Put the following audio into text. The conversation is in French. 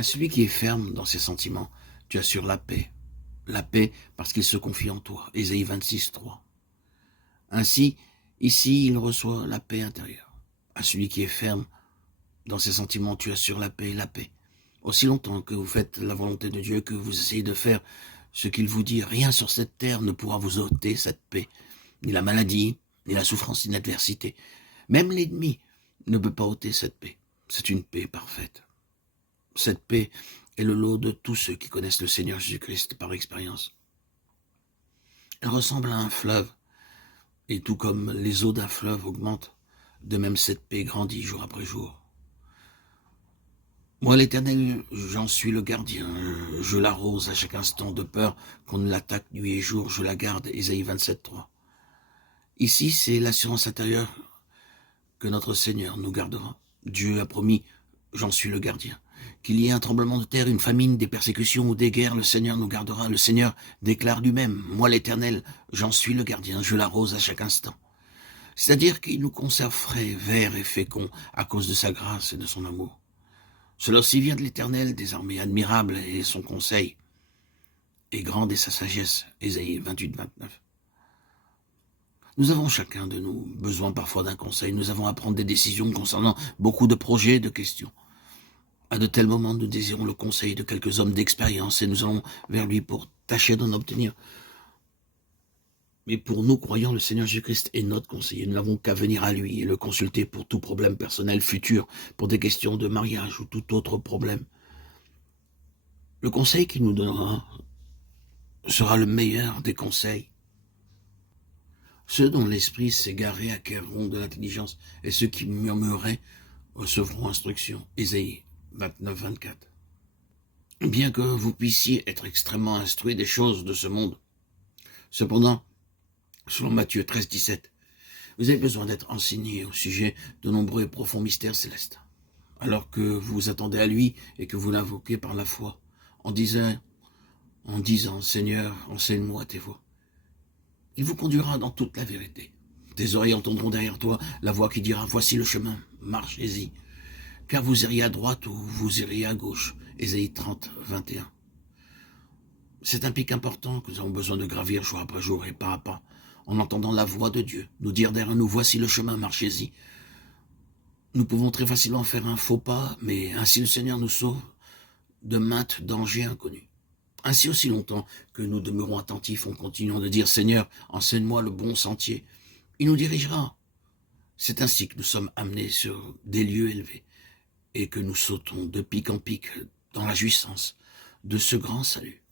À celui qui est ferme dans ses sentiments, tu assures la paix. La paix parce qu'il se confie en toi. Ésaïe 26, 3. Ainsi, ici, il reçoit la paix intérieure. À celui qui est ferme dans ses sentiments, tu assures la paix, la paix. Aussi longtemps que vous faites la volonté de Dieu, que vous essayez de faire ce qu'il vous dit, rien sur cette terre ne pourra vous ôter cette paix. Ni la maladie, ni la souffrance, ni l'adversité. Même l'ennemi ne peut pas ôter cette paix. C'est une paix parfaite. Cette paix est le lot de tous ceux qui connaissent le Seigneur Jésus-Christ par expérience. Elle ressemble à un fleuve, et tout comme les eaux d'un fleuve augmentent, de même cette paix grandit jour après jour. Moi, l'Éternel, j'en suis le gardien, je l'arrose à chaque instant de peur qu'on ne l'attaque nuit et jour, je la garde, Ésaïe 27, 3. Ici, c'est l'assurance intérieure que notre Seigneur nous gardera. Dieu a promis, j'en suis le gardien. Qu'il y ait un tremblement de terre, une famine, des persécutions ou des guerres, le Seigneur nous gardera. Le Seigneur déclare lui-même, moi l'Éternel, j'en suis le gardien, je l'arrose à chaque instant. C'est-à-dire qu'il nous conserve frais, verts et féconds à cause de sa grâce et de son amour. Cela aussi vient de l'Éternel, des armées admirables, et son conseil est grande et sa sagesse, Ésaïe 28, 29. Nous avons chacun de nous besoin parfois d'un conseil. Nous avons à prendre des décisions concernant beaucoup de projets et de questions. À de tels moments, nous désirons le conseil de quelques hommes d'expérience et nous allons vers lui pour tâcher d'en obtenir. Mais pour nous, croyants, le Seigneur Jésus-Christ est notre conseiller. Nous n'avons qu'à venir à lui et le consulter pour tout problème personnel futur, pour des questions de mariage ou tout autre problème. Le conseil qu'il nous donnera sera le meilleur des conseils. Ceux dont l'esprit s'égaré acquerront de l'intelligence, et ceux qui murmuraient recevront instruction. Ésaïe 29, 24. Bien que vous puissiez être extrêmement instruits des choses de ce monde, cependant, selon Matthieu 13, 17, vous avez besoin d'être enseigné au sujet de nombreux et profonds mystères célestes, alors que vous vous attendez à lui et que vous l'invoquez par la foi, en disant, Seigneur, enseigne-moi tes voies. Il vous conduira dans toute la vérité. Tes oreilles entendront derrière toi la voix qui dira, voici le chemin, marchez-y. Car vous iriez à droite ou vous iriez à gauche. Ésaïe 30, 21. C'est un pic important que nous avons besoin de gravir jour après jour et pas à pas, en entendant la voix de Dieu, nous dire derrière nous, voici le chemin, marchez-y. Nous pouvons très facilement faire un faux pas, mais ainsi le Seigneur nous sauve de maintes dangers inconnus. Ainsi aussi longtemps que nous demeurons attentifs en continuant de dire, Seigneur, enseigne-moi le bon sentier. Il nous dirigera. C'est ainsi que nous sommes amenés sur des lieux élevés et que nous sautons de pic en pic dans la jouissance de ce grand salut.